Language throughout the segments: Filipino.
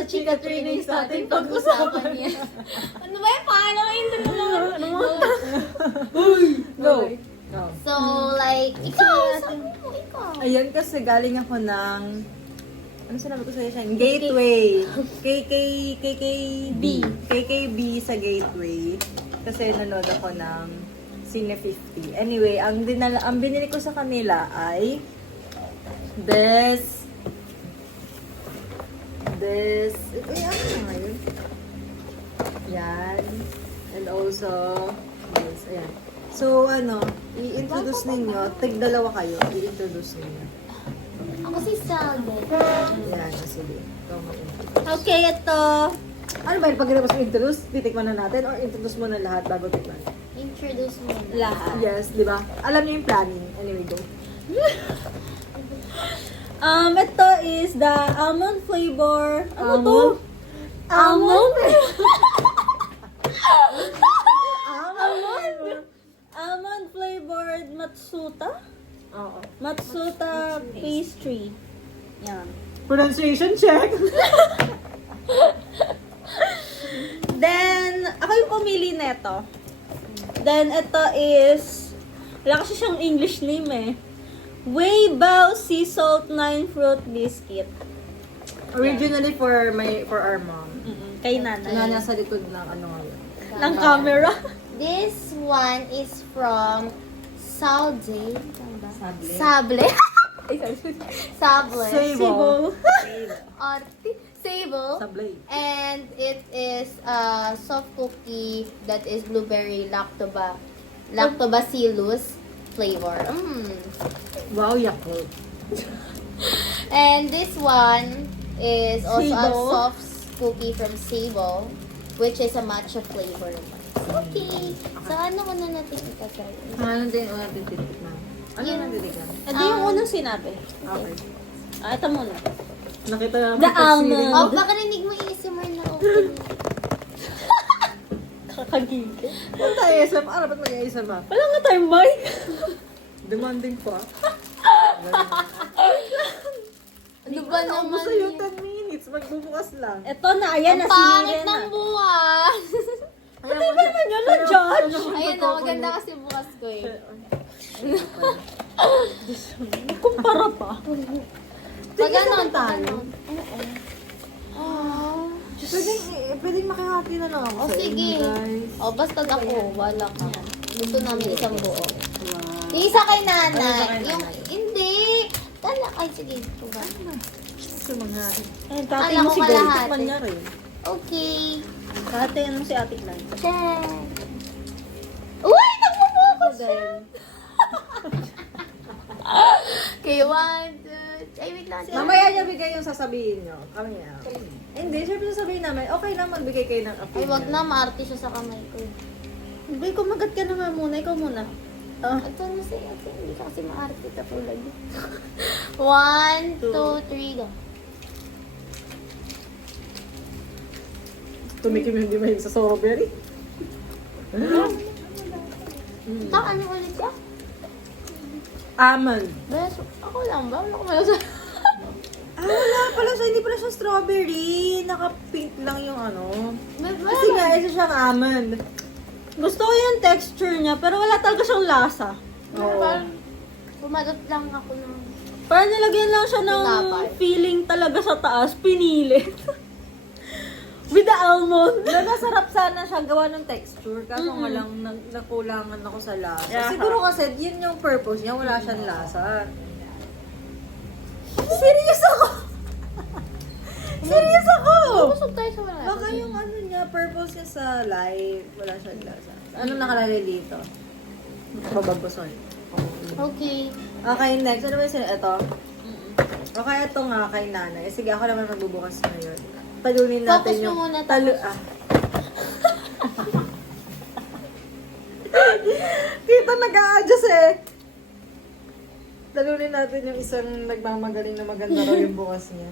sa chika trainings natin pag-usapan niya. Ano ba yung paano kayo Go. Go. So, like, ikaw, sabi mo, ikaw. Ayan kasi galing ako ng... Ano sinabi ko sa'yo siya? Gateway. KKB. KKB sa Gateway. Kasi nanood ako ng Cine 50. Anyway, ang binili ko sa kanila ay ito yung ano nga yun? Yan. And also, this. Ayan. So, i-introduce ninyo. Tig-dalawa kayo. I-introduce ninyo. Ako si Salde. Yan. Sige. Ikaw mag-introduce. Okay, ito. Ano ba yun? Pag ginabas introduce, titikman na natin or introduce mo na lahat bago tikman? Introduce mo na. Lahat. Yes, di ba? Alam niyo yung planning. Anyway, go. Ito is the almond flavor. Ano to? Almond? Almond flavored matsuta. Oo. Matsuta pastry. Yan. Pronunciation check. Then, ako yung pumili neto. Then, ito is, wala kasi siyang English name eh. Weibo Sea Salt 9 Fruit Biscuit. Originally for our mom. Kay nanay. Na nasa likod ng ano ngayon. Ng camera. This one is from Salde. Sable. Sable. Sable. Sable. Sable. Sable. And it is a soft cookie that is blueberry lactobacillus flavor. Wow, Yakult. And this one is also a Sable. soft cookie from Sable, which is a matcha flavor. Okay. So, ano ko na natin itatry? Ano din o natin titikman? Ano Yun. natin titikman? Ito yung unang sinabi. Okay. Ito muna. Nakita namin The almond. Oh, baka rinig mo ASMR na opening. Kakagigil. Ano tayo ASM? Ano ba't mag-ASM ba? Wala nga tayong mic. Demanding pa. Ano ba naman Naubos sa'yo yun? 10 minutes. Magbubukas lang. Ito na, ayan Ang na, pangit sinire ng na. bukas. Ano ba naman yun? Na-judge? Ayan na, maganda kasi bukas ko eh. Kumpara pa. Pag ganon, pag tayo. ganon. Oh. Pwedeng makihati na lang ako Oh, sa sige. inyo, guys. Oh, basta ako, wala ka. Gusto namin isang buo. Wow. Yung isa kay Ano isa nanay. kay Yung, nanay? hindi. Tala, ay sige. Tuba. Sa mga... Ayun, tatay Akala mo ko si Gold. kalahati. Tikman niya rin. Okay. Tatay mo si Ate Clan. Check. Uy, nagpo-focus siya. Okay, 1, 2, ay wait lang. Mamaya niya bigay yung sasabihin niyo. Kami niya. Hindi, syempre sasabihin namin, okay lang magbigay kayo ng Ay, opinion. wag na, maarte siya sa kamay ko. Hindi, kumagat ka na nga muna. Ikaw muna. Ito na siya. Hindi ka kasi maarte ka tulad. 1, 2, 3, go. Tumikim yung di mahilig sa strawberry. Tak, ano ulit siya? Almond. Beso. Ako lang ba? Wala ko malasa. Wala pala siya. Hindi pala siya strawberry. Naka-pink lang yung ano. Kasi Kasi nga, isa siyang almond. Gusto ko yung texture niya, pero wala talaga siyang lasa. Oo. Pumadot lang ako ng... Parang nilagyan lang siya ng Tinapay. feeling talaga sa taas, pinilit. With the almond. Nasarap sana siya gawa ng texture. Kaso nga lang, nakulangan ako sa lasa. Yeah. Siguro kasi, yun yung purpose niya. Wala siyang lasa. Serious ako! Serious ako! Busog tayo sa wala. Baka yung ano niya, purpose niya sa live, wala siyang lasa. Ano nakalagay dito? Babagpasoy. Okay. Okay, next. Ano ba yung ito? Okay, ito nga kay nanay. Sige, ako naman magbubukas ngayon. Talunin natin Focus yung... mo muna, Kita nag-a-adjust eh. Talunin natin yung isang nagmamagaling na maganda raw yung bukas niya.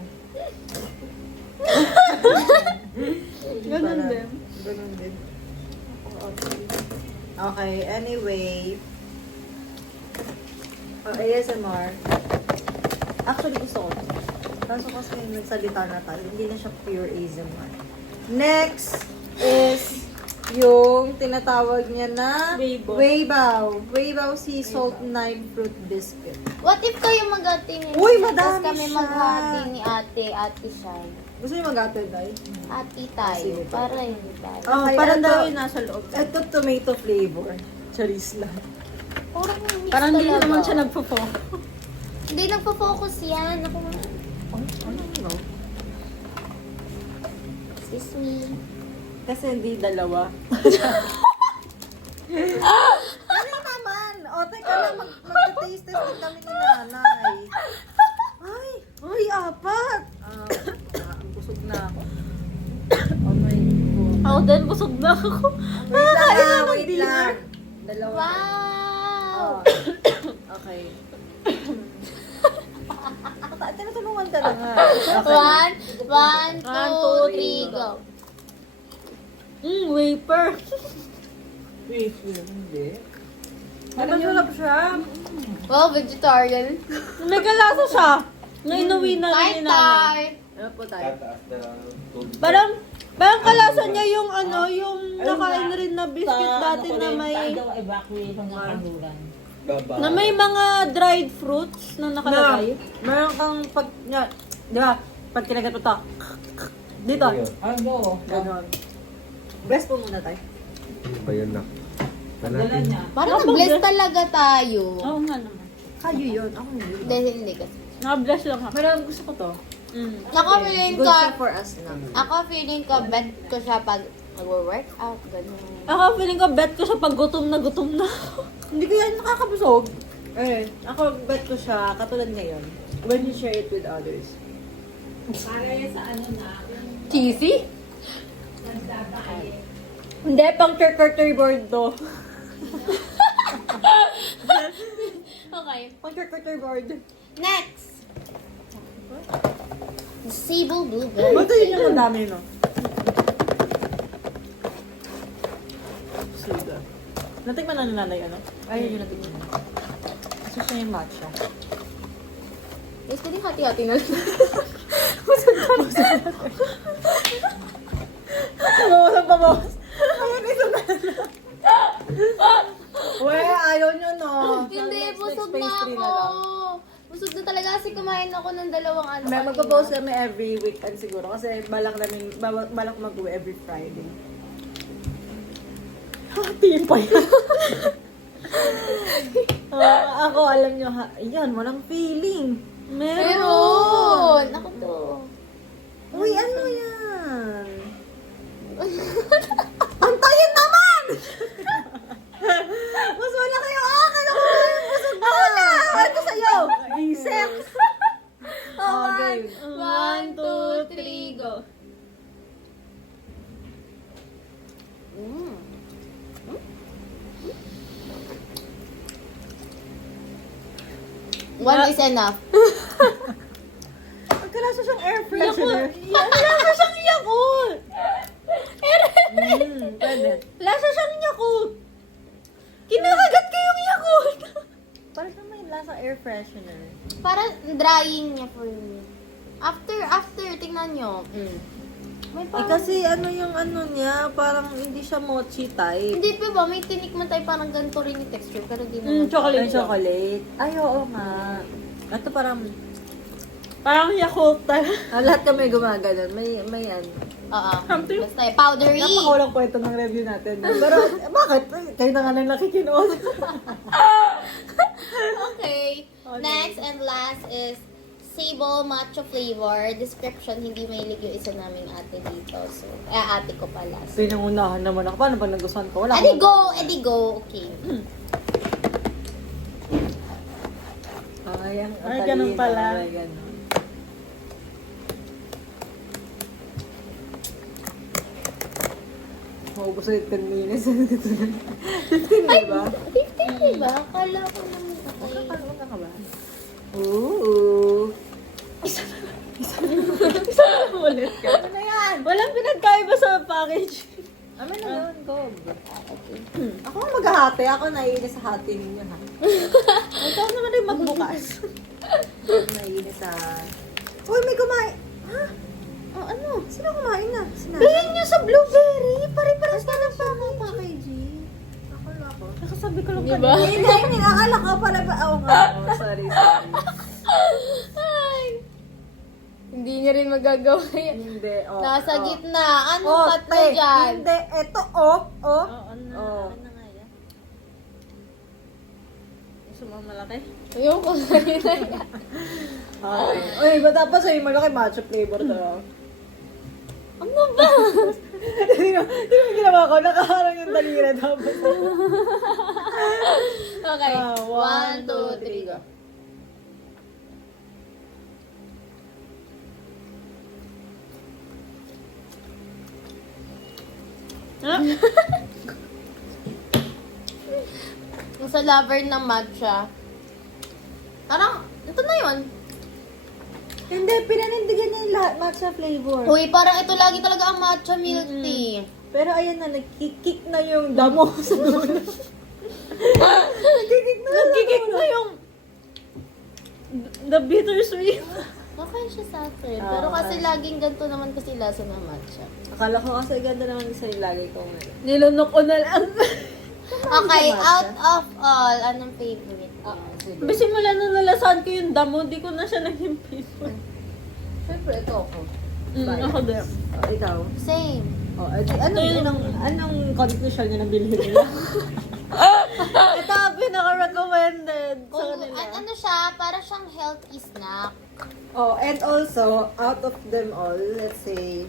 Ganun din. Ganun din. Okay, anyway. ASMR. Actually, gusto ko. Kaso kasi nagsalita na tayo, hindi na siya pure ASMR. Next is yung tinatawag niya na Weibo. Weibo Sea Salt 9 Fruit Biscuit. What if kayo mag-ate ngayon? Uy, madami Tapos kami siya. maghati ni ate Shai. Gusto niyo mag-atid, Day? Ate tayo. Sige. Para hindi tayo. Oh, Okay, parang ito- daw yung nasa loob. Ito tomato flavor. Charis lang. Parang hindi talaga. naman siya nagpo-fo. Hindi nagpo-focus yan. Ako nga. Ano? Excuse me. Kasi hindi dalawa. Ano naman? O, teka lang, mag-taste test din kami ni nanay. Ay, apat! Busog na ako. Oh my God. Ako din, busog na ako. Wait lang. Dalawa. Wow! Oh. Okay. Tinutulungan ka na nga. Okay. One, two, One, two, three, three, go. Wafer. Hindi. Ano masarap siya? Wow, vegetarian. May kalasa siya. Na inuwi na rin Tart ni nanay. tart. Ano po tayo? Parang kalasa niya yung ano, yung nakain rin na biscuit dati na may na may mga dried fruits na nakalagay. Meron kang pag, di ba, pag kinagat mo ito, dito. Ganon. Bless po muna tayo. Ba yun na? Natin. Parang nag-bless talaga tayo. Oo nga naman. Kayo yun, ako hindi. Dahil hindi kasi. Naka-bless lang ako. Pero gusto ko to. Ako feeling Good ko, siya for us na. ako feeling ko, bet ko siya pag mag-workout, gano'n. Ako feeling ko bet ko siya pag gutom na gutom na. Hindi ko yan nakakabusog. Eh, ako bet ko siya, katulad ngayon, when you share it with others. Cheesy? Hindi, pang charcuterie board to. Okay. Pang charcuterie board. Next! Cebu Blueberry. Ba't yun yung madami, no? Sige. Natikman na ni nanay, ano? Ay, yun yung natikman na. Kasi siya yung matcha. Gusto din hati-hati na lang. Bawasan pa, bawas. Ayun, isa na. Uwe, ayaw nyo, no? Hindi, Next busog na pastry ako. lang. Busog na talaga kasi kumain ako ng dalawang ano. May kanina. magpo-post kami every weekend siguro kasi balak mag-uwi every Friday. Happy pa yan. Ako, alam nyo, yan, walang feeling. Meron! Ako to. Uy, ano yan? Pantayin naman! Mas malaki yung akin. Ako na yung busog na. Ano sa'yo? Reset. Okay. One, two, three, go. One is enough. Magkalasa siyang air freshener. Lasa siyang Yakult! Pwede. Lasa siyang Yakult! Kinakagat ko yung Yakult! Parang siya may lasa air freshener. Para drying niya for me. After, tingnan nyo. May Eh parang, kasi ano yung ano niya, parang hindi siya mochi type. hindi pa ba, may tinikman tayo parang ganito rin yung texture, pero di naman. Chocolate. Ay, chocolate. Ay, oo nga. Ito parang, Parang Yakult talaga. lahat kami gumaganon. May ano. Oo. Something. Basta powdery. Napakawalang kwento ng review natin. Pero, bakit? Kayo na nga nang nakikinood. Okay. Next and last is Sable matcha flavor. Description, hindi mahilig yung isa naming ate dito. So, ate ko pala. So, Pinangunahan naman ako. Paano ba nagustuhan ko? Wala edi akong- go! Edi go! Okay. Ay, ang Ay, ganun talino. pala. Ay, ganun. Maubos ulit 10 minutes. 15 Ay, ba? 15 diba? Akala ko naman okay. Nakakaroon ka ba? Ooh. Ulit ka. Ano na yan? Walang pinagkaiba sa package. Amin na yun, Gob. Okay. Ako ang maghahati. Ako naiinis sa hati ninyo, ha? Ikaw naman rin magbukas. Naiinis sa Uy, may kumain. Ha? Oh, ano? Sino kumain na? Sino? Bilhin niyo sa blueberry. Pare-pares na ng packaging. Akala ko. Nakasabi ko lang Di ba? Hindi. Akala ko para ba? Oo nga. Oh, sorry. Ay! Hindi niya rin magagawa yan. Hindi. Oh, Nasa oh. gitna. Anong Oh, cut mo te, dyan? Hindi. Eto, oh. Oh. Oo, na. Oh. Ano na nga yan? Gusto mo malaki? Ayoko na yun na yan. Okay. Uy, ba tapos ay malaki matcha flavor to. Ano ba? Hindi mo ginawa ko. Nakaharang yung dalira tapos. Okay. 1, 2, 1, 3, go. Ha? Yung sa lover ng matcha. Parang, ito na yun. Hindi, pinanindigan niya yung lahat matcha flavor. Uy, parang ito lagi talaga ang matcha milk tea. Pero ayan na, nagkikik na yung damo sa dulo. Nagkikik na yung the bittersweet. Okay siya sa akin. Ah, Pero kasi okay. laging ganito naman kasi lasa ng matcha. Akala ko kasi ganda naman sa ilagay ko ngayon. Nilunok ko na lang. Okay, matcha? out of all, anong favorite? Sige. Bisimula na nalasahan ko yung damo, di ko na siya naging favorite. Siyempre, ito ako. Ako din. Oh, ikaw? Same. Oh, anong conclusion niya na bilhin nila? Ito ang pinaka-recommended sa Kung, kanila. ano siya, para siyang healthy snack. Oh, and also, out of them all, let's say,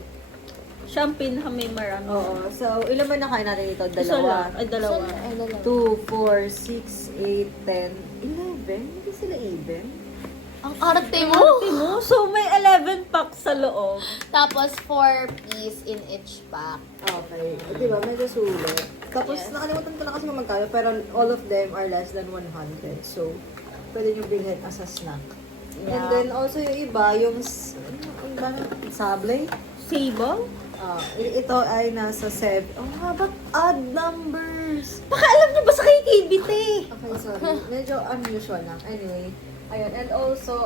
Siya ang pinaka-may marami. oo, so, ilan ba nakain natin ito? Isa lang. Dalawa. Ay, dalawa. Ay, dalawa. 2, 4, 6, 8, 10, 11? Hindi sila even? Ang arte mo! Arte mo? So, may 11 packs sa loob. Tapos 4 piece in each pack. Okay. Di ba? Medyo sulit. Tapos, Yes. nakalimutan ko na kasi kung magkano, pero all of them are less than 100. So, pwede nyo bilhin as a snack. And Yeah. then, also yung iba, yung, ano ba na? Sablay? Sable? Ito ay nasa 7. Oh, nga, ba't odd numbers? Baka alam niyo ba sa KKBT? Okay, sorry. Medyo unusual lang. Anyway. Ayun. And also,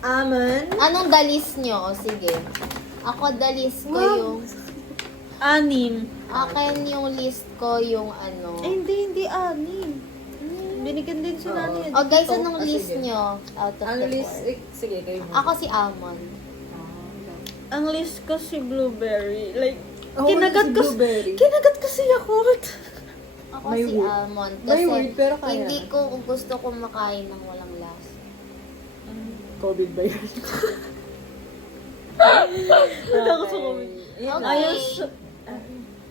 almond. Anong dalis nyo? O, sige. Ako dalis ko Wow. yung... 6. Akin yung list ko yung ano... Ay, hindi 6. Binigyan din si Nani. Oh guys, Ito. anong list Sige. nyo? Out of Ang the list, 4? sige, kayo mo. Ako si almond. Ang list ko si blueberry. Like, Ako kinagat si ko blueberry. Kinagat ko si Yakult. Ako May si word. almond. May Kasi word, pero kaya hindi naman. ko gusto kumakain ng walang lasa. COVID ba yun? Hindi ako sa COVID. Yun Okay. lang. Ayos.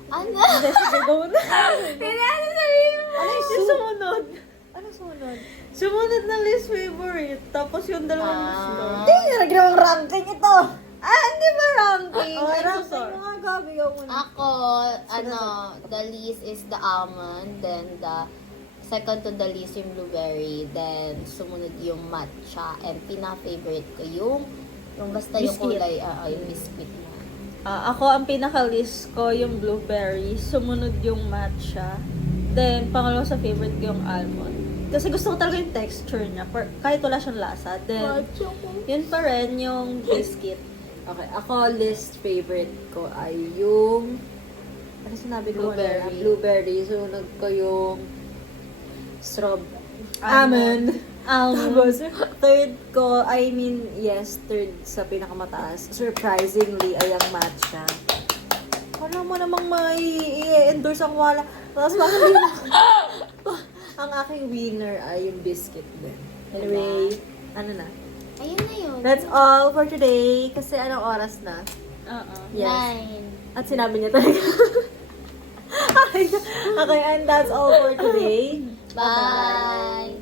Ano? Hindi, sige, go na. Hindi, ano sabihin mo? Yung sumunod. Ano sunod? Sumunod na least favorite. Tapos yung dalawang Ah. gusto. Hindi nyo na ginawang ranking ito! Hindi ba ranking? Oh, I'm so ranking sorry. mo nga, Gabi. Yung muna. Ako, ano, the least is the almond, then the second to the least yung blueberry, then sumunod yung matcha, and pinaka-favorite ko yung basta yung Biscuit. kulay, yung biscuit na. Ako, ang pinaka-list ko yung blueberry. Sumunod yung matcha. Then, pangalawa sa favorite ko yung almond. Kasi gusto ko talaga yung texture niya. Kahit wala siyang lasa. Then, yun pa rin yung biscuit. Okay, ako list favorite ko ay yung ano sinabi ko? Blueberry. Blueberry. Sunod ko yung almond. Tapos, third ko, third sa pinakamataas. Surprisingly, ay ang matcha. Wala mo namang may i-endorse ang wala. Tapos, parang ang aking winner ay yung biscuit din. Anyway, ano na? Ayun na yun. That's all for today. Kasi anong oras na? Yes. 9. At sinabi niya talaga. Okay, and that's all for today. Bye!